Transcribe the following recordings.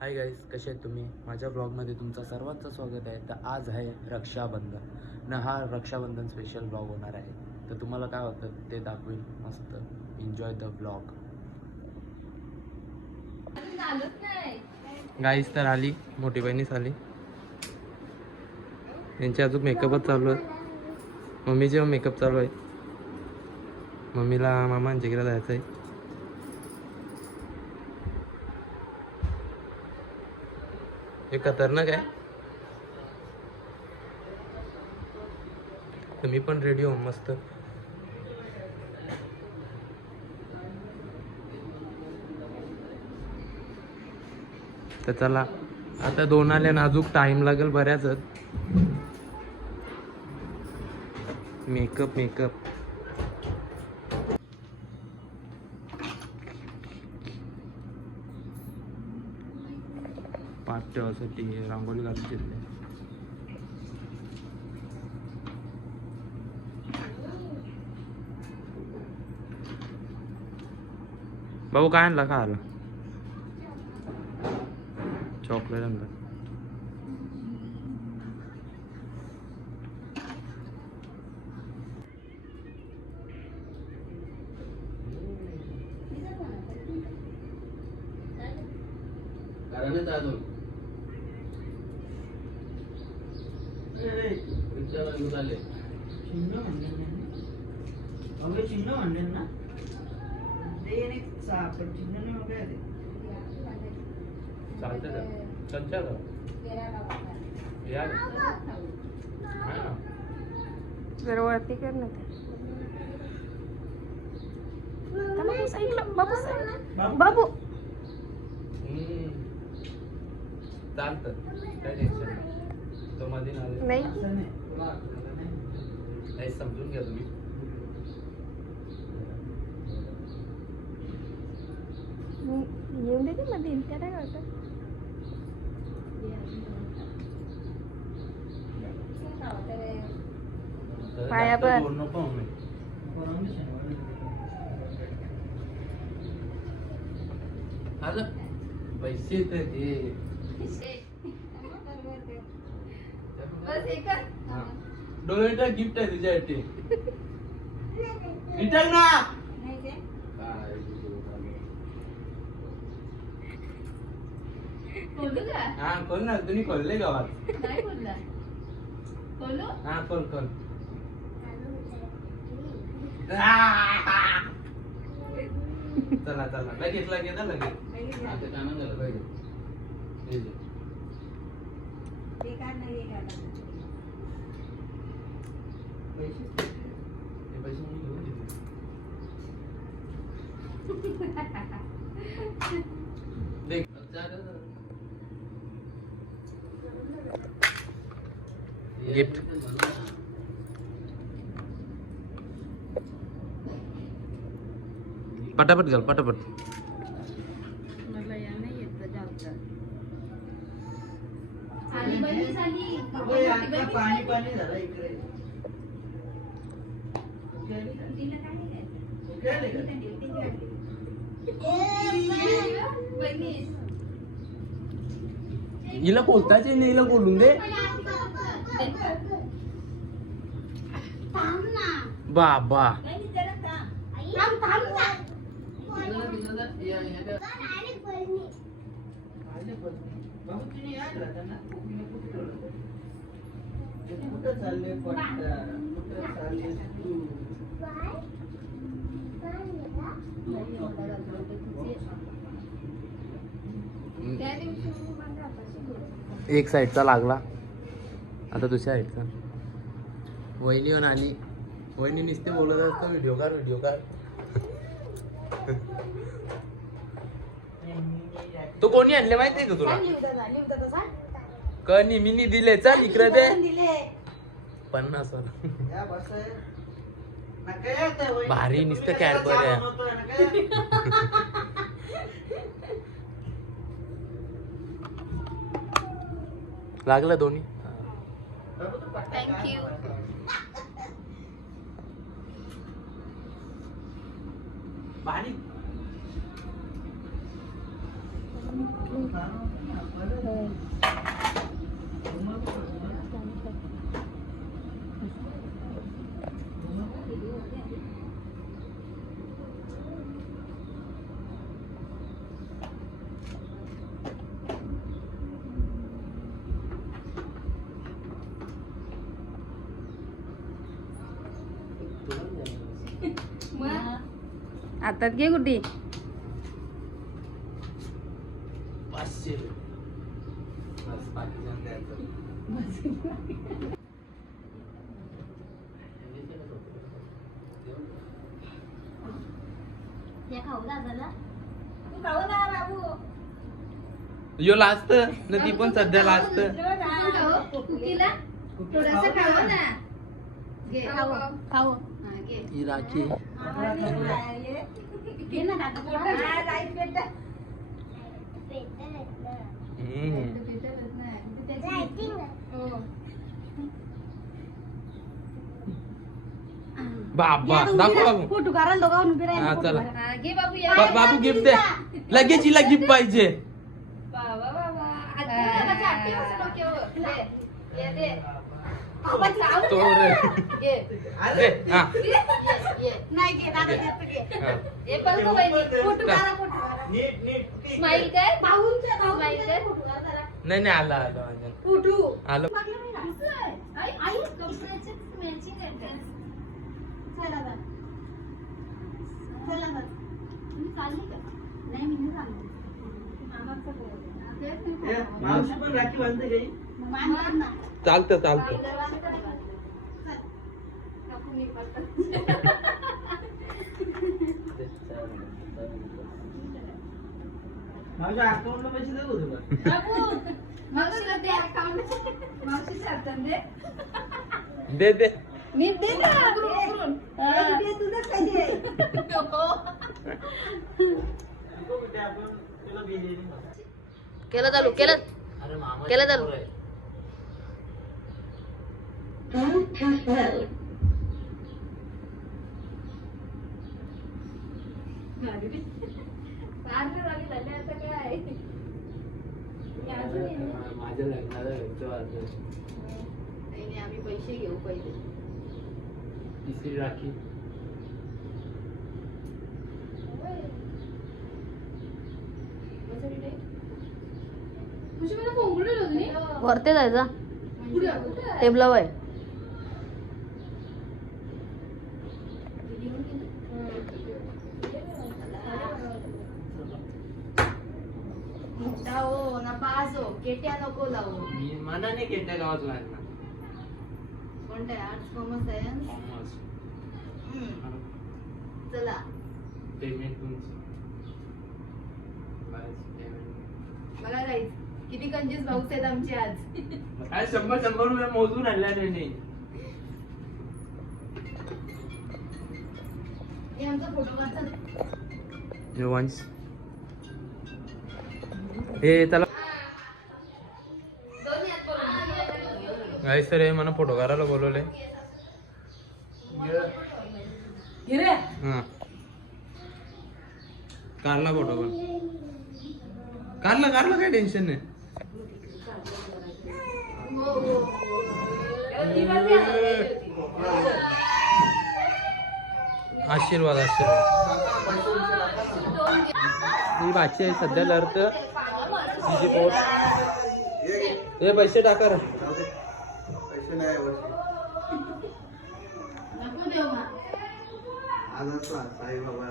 Hi guys, कसे आहेत तुम्ही? माझ्या ब्लॉगमध्ये तुमचं सर्वांचं स्वागत आहे. तर आज आहे रक्षाबंधन न हा रक्षाबंधन स्पेशल ब्लॉग होणार आहे. तर तुम्हाला काय होतं ते दाखवेल. मस्त एन्जॉय द ब्लॉग. गाईज तर आली, मोठी बहिणीच आली. त्यांची अजून मेकअपच चालू आहे. मम्मीचे मेकअप चालू आहे. मम्मीला मामांच्या इकडे जायचं आहे. हे खतरनाक आहे. तुम्ही पण रेडी हो मस्त. तर चला आता 2 आले नाजूक टाइम लागेल बऱ्याच. मेकअप 5 ठेवासाठी रांगोळी घालून भाऊ काय आणला? का आला? चॉकलेट आणलं. जरा वरती कर ना. बाबू साईडला, बाबू साईडला, बाबू. चालतं, काय टेन्शन तो मध्ये नाही नाही, समजून घ्या तुम्ही. येऊन देते मध्ये, त्याला काय होतं. पाया पण नको पैसे तर दे. डोळेटा गिफ्ट आहे तुझ्यासाठी. रिटर्न ना. हा खोल ना, तुम्ही खोलले गावात. हा खोल. चला लगेच आता आनंद झाला पाहिजे. गिफ्ट पटापट घाल, पटापट. पाणी झालं इकडे. हिला बोलताच नाही, हिला बोलून दे बाबा. कुठं चालले एक साईडचा लागला, आता दुसऱ्या साईडचा. वहिनी येऊन आली. वहिनी नुसते बोलत असतो, व्हिडिओ काढ. तो कोणी आणले माहिती आहे का तुला? कनी मिनी दिले. चल इकडे दे 50 भारी नुसतं कॅडबरी आहे. लागलं दोन्ही. थँक्यू. पाणी आता घे गुड्डी. 500 बस बाकीच्या द्यायचं. यो लास्ट न ती पण सध्या लास्ट. ही राखी बाबा दाखव बाबू. फोटो काढायला दोघांना उभी राहा. हा, चला. घे बाबू या. बाबू गिफ्ट दे लगेच हिला गिफ्ट पाहिजे. बाबा बाबा आजी ये दे. तो रे. घे. दे, हा. नाही घे दादा देतो घे. हा. हे पण तो वहिनी. फोटो काढा फोटो काढा. नीट नीट स्माइल कर. भाऊंचा स्माइल कर. फोटो काढा जरा. नाही नाही आलं आलं अजून. फोटो. आलं. आई आई कपड्याचे मॅचिंग आहे. चला दादा. चला दादा. मी चालली का? नाही मी नाही चालली. मामाचं बोल. मावशी पण राखी बांधते काही चालतं चालतं. माझ्या अकाउंटला पैसे देऊ तुला दे दे. मी दे ना. केलं चालू केलं केलं चालू. माझ्या लग्नाला आम्ही पैसे घेऊ पहिले. तिसरी राखी. वरती जायचा टेबलाव आहे. केट्या नको लावू. मी मनाने केट्या गावात लागणार. कोणत्या आर्ट्स कॉमर्स सायन्स. कॉमर्स. चला पेमेंट तुमची. बस पेमेंट. मला राहील. किती कंजूस भाऊस आहेत आमचे आज. काय 100 रुपये मोजून आणल्या नाही. हे आमचा फोटो काढतात. वंश हे त्याला गाईस तर मला फोटो काढायला बोलवले. हा काढला फोटो पण काढला काढला काय टेन्शन नाही. आशीर्वाद आशीर्वाद. ही भाची आहे सध्या लढत. तिची पोट हे पैसे टाका रे. पैसे नाही नको देऊ ना. आज साई बाबा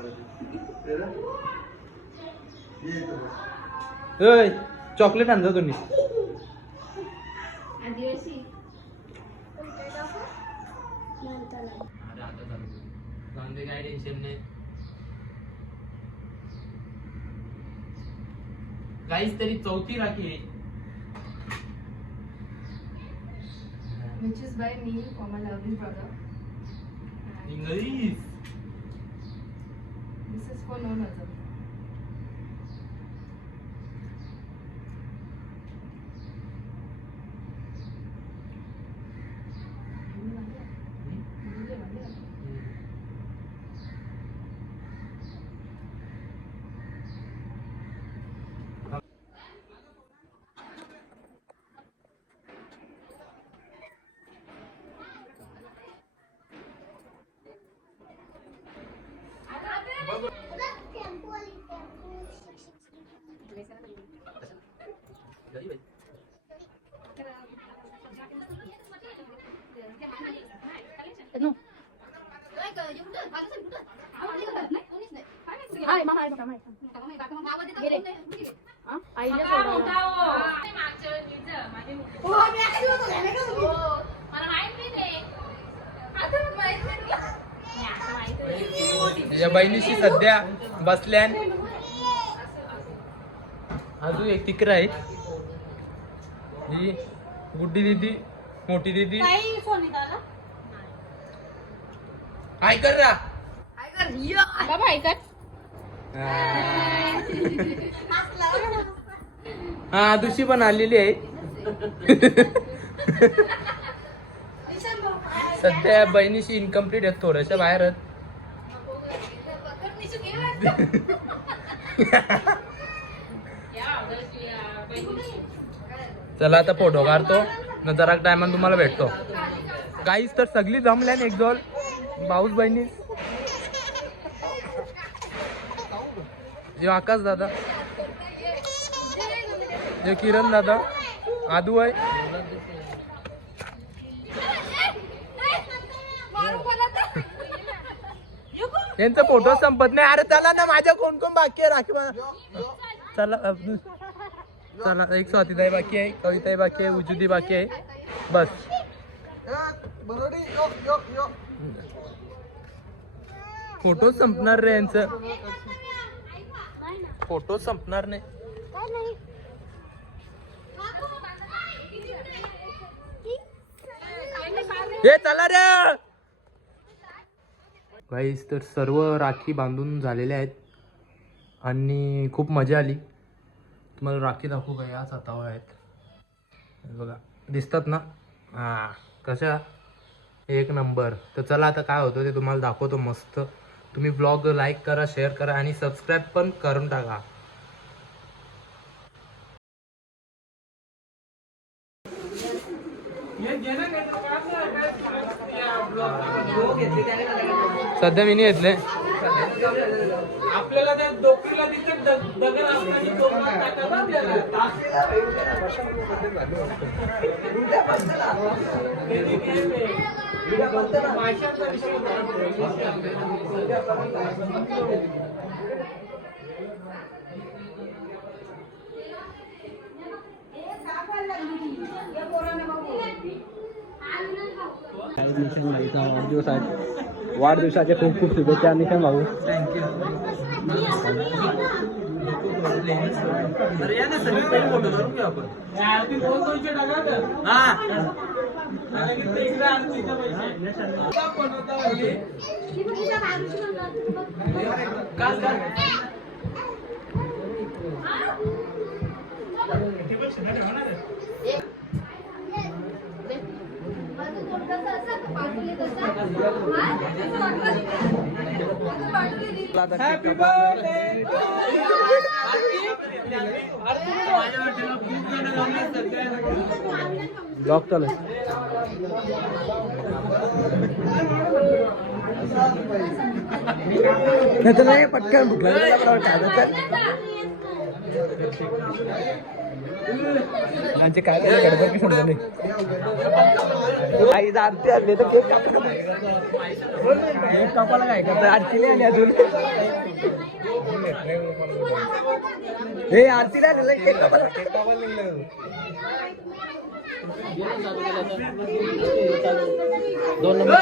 चॉकलेट आणता तुम्ही. आदिवासी काय टेन्शन नाही. काहीच तरी चौथी राखी आहे. which is by me for my lovely brother. English. This is for no other. तिच्या बहिणीशी सध्या बसल्यान. अजून एक तिकडे आहे ही गुड्डी दीदी, मोठी दीदी. हाय कर रा बाबा ऐकत हा दुशी पण आलेली आहे. सध्या बहिणीशी इनकम्प्लीट आहेत, थोड्याशा बाहेर आहेत. चला आता फोटो काढतो न जरा टायमान तुम्हाला भेटतो. काहीच तर सगळी जमल्यान एक जोल भाऊच बहिणी. जो आकाश दादा, जो किरण दादा, आदू आहे. यांचा फोटो संपत नाही. अरे चला ना, माझ्या कोण कोण बाकी आहे राखी चला. चला एक स्वातीताई बाकी आहे, कविताई बाकी आहे, उजुदी बाकी आहे. बस फोटो संपणार रे यांचं. फोटो संपणार नाही. हे चला रे गाईस. तर सर्व राखी बांधून झालेल्या आहेत आणि खूप मजा आली. तुम्हाला राखी दाखवू का? याच हातावर आहेत बघा, दिसतात ना? हां, कशा एक नंबर. तर चला आता काय होतं ते तुम्हाला दाखवतो मस्त. तुम्ही ब्लॉग लाईक करा, शेअर करा आणि सबस्क्राईब पण करून टाका. सध्या मी नाही घेतले. आपल्याला त्या डोकीला तिथे दगड वाढदिवसाच्या खूप खूप शुभेच्छा निशान भाऊ. थँक्यू. Happy birthday. ब्लॉग चालू आहे. नाही पटकन त्यांचे काय गडबड सोडले नाही. आई जाते आले तर केक कापू कापायला काय करतात? आरतीला आली अजून. हे आरतीला आलेलं केक कापायला. केक कापायला निघलं. दोन नंबर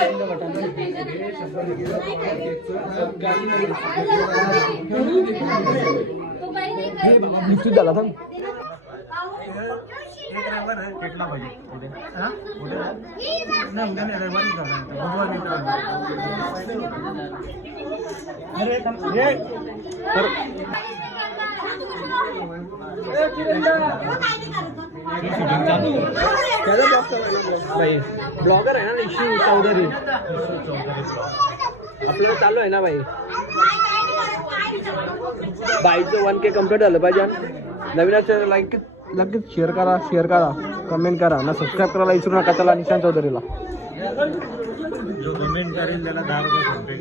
निश्चित झाला थांब. भाई ब्लॉगर आहे ना इशू चौधरी, आपल्याला चालू आहे ना भाई. बाईचं 1K कम्प्लीट झालं पाहिजे. नवीन असेल लाईक लगेच शेअर करा, कमेंट करा ना, सबस्क्राईब करायला विसरू नका. चला निशांत चौधरीला. जो कमेंट करेल त्याला 10 रुपये,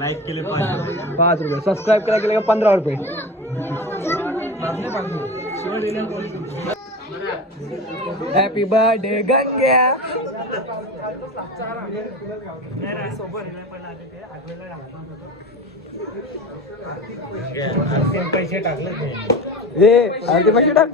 लाईक केले 5 रुपये, सबस्क्राईब केला गेले 15 रुपये. Happy birthday Gangya. पैसे टाकले ए अर्धे पैसे टाक.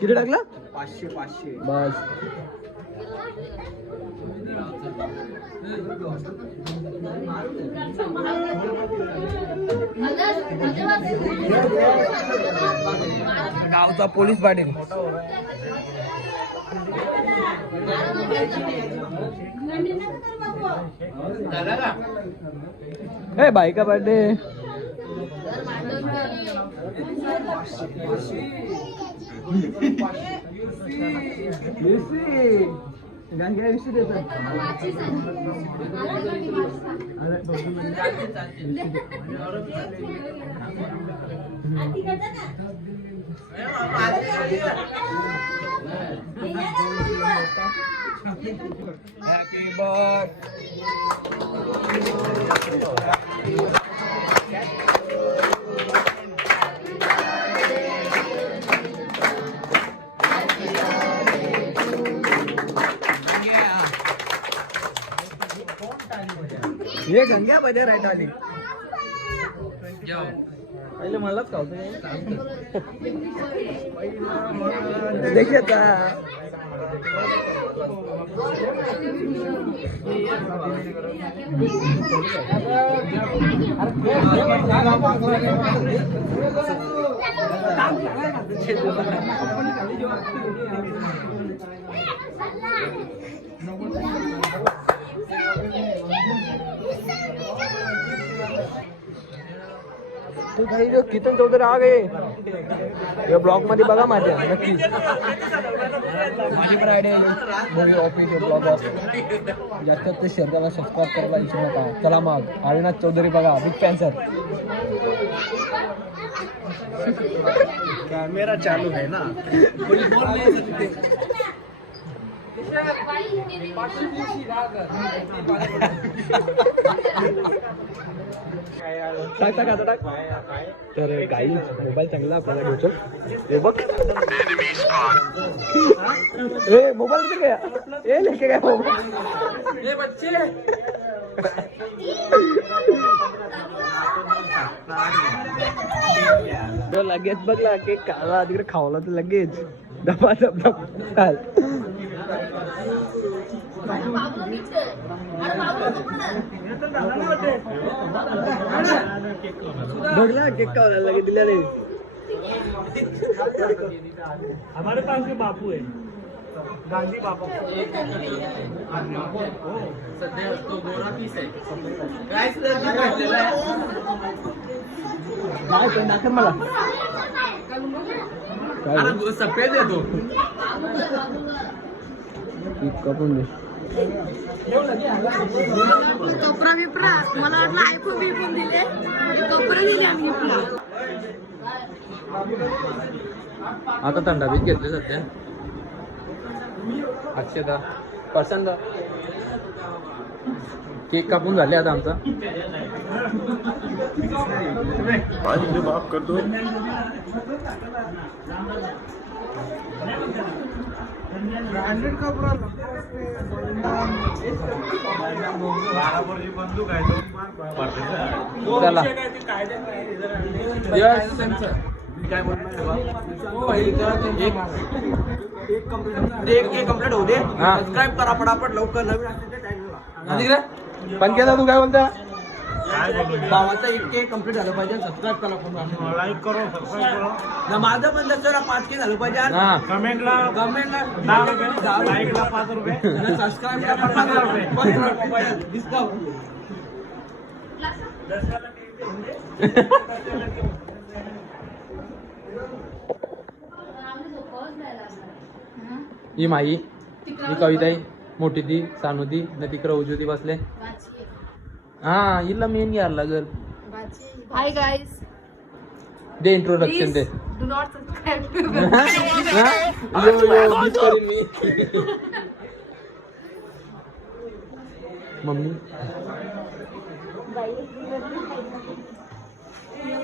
किती टाकला? 500 बस. गावचा पोलीस पाटील. ए बाई का बर्थडे. गंग्या विषय देतात. Happy birthday. ये गंग्या बजे राईट आली. पहिले म्हणलाच का होतं देखता. तो काही जो कितन चौधरी आ गए या ब्लॉग मध्ये बघा माझ्या नक्की. माझी पण आयडिया आहे ऑफिशियल ब्लॉग जास्त ते शेअर करा सबस्क्राईब करायला विसरू नका. चला मग अविनाश चौधरी बघा बिग फॅन सर. कॅमेरा चालू है ना. टाक टाक आता टाक. तर काही मोबाईल चांगला आपल्याला घ्यायचो. हे बघ ए मोबाईल लेके गया. ए लेके गया मोबाईल. ए बच्चे लगेच बघला केक काला तिकडे खावला तर लगेच दबा दब दब चाल. बघला केक खावला लगे दिला रे. हमारे पास भी बापू है. गांधी बापू. सध्या तो गोरा पीस आहे. काय काय पण दाखव मला. काय सफेद आहे तो. केक कापून दे. कोपरा बिपरा मला वाटलं आयफोन बिफोन दिले. कोपरा दिले आम्ही. आता थंडाबीत घेतले सध्या. अक्षदा पसंत. केक कापून झाले आता आमचा. माफ कर दो. बंदूक आहे चला यस काय एक कंप्लीट होऊ दे. हा. सबस्क्राईब करा पटापट लवकर. नवीन असेल तर channel ला. पण केला तू काय बोलता. भावाचा एक केक कंप्लीट झालं पाहिजे. सबस्क्राईब करा कोण. लाईक करो, सबस्क्राईब करो. ना माझं पण जर 5 के झालं पाहिजे. हा कमेंटला गव्हर्नमेंटला 10 रुपये, लाईकला 5 रुपये. सबस्क्राईब करा 15 रुपये डिस्काउंट. ही माई ही कविता आहे मोठी ती सानू ती न तिकडं उजवी ती बसले. हा हिला मेन यायला लागल. Hi guys they introduction they. Do not subscribe mummy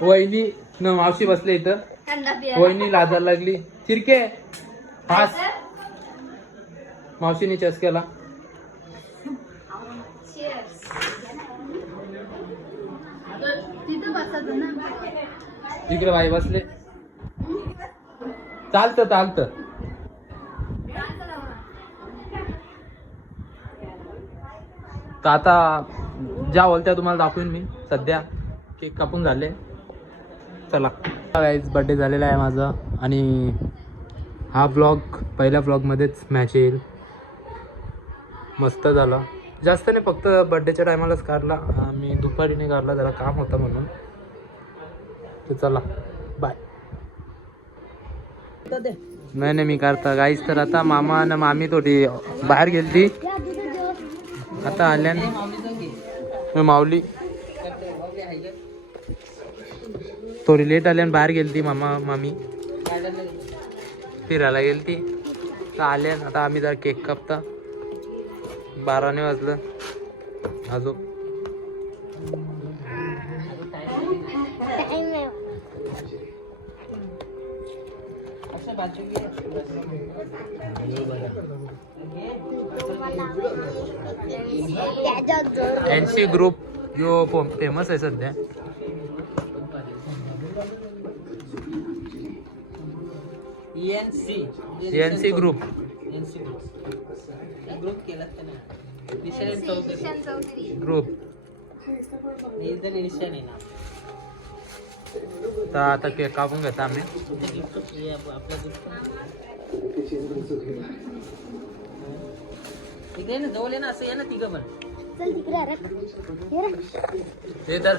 वहिनी न मावशी बसले इथं. वहिनी लाजायला लागली. चिरके फास मावशीने चेस केला. तिथं बसत ना. इकडे बाई बसले. चालतं चालतं. तर आता ज्या बोलत्या तुम्हाला दाखवेन मी. सध्या केक कापून झाले. चला गाईज बड्डे झालेला आहे माझा आणि हा ब्लॉग पहिल्या ब्लॉगमध्येच मॅच येईल. मस्त झाला. जास्त नाही, फक्त बड्डेच्या टायमालाच काढला. मी दुपारी नाही काढला, जरा काम होतं म्हणून. तर चला बाय. नाही मी करता गाईज. तर आता मामा आणि मामी थोडी बाहेर गेलती, आता आल्या. माऊली थोडी लेट आली आणि बाहेर गेलती. मामा मामी फिरायला गेलती, तर आल्या. आता आम्ही जरा केक कापता. 12 वाजलं अजून. NC ग्रुप जो फेमस आहे सध्या. NC group group. तर आता केक कापून घेता आम्ही. तिकडे ना जवळ ना असं या ना तिघं पण. चल तिकडे रख. हे तर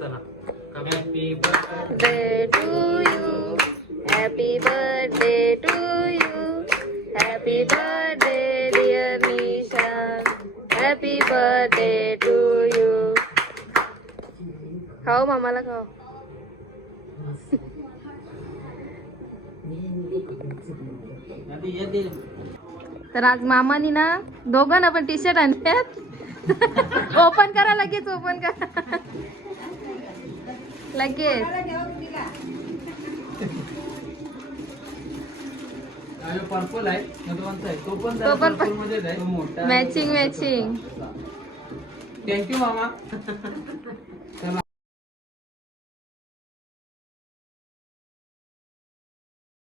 चला. Happy birthday to you, happy birthday to you, happy birthday dear Nisha, happy birthday to you. खाओ मामाला खाओ. तर आज मामानी ना दोघांना पण टी शर्ट आणल्यात. ओपन करा लगेच, ओपन करा लगेच. पर्पल आहे, तो पण तो पण मध्येच आहे. Matching matching. थँक्यू मामा. चला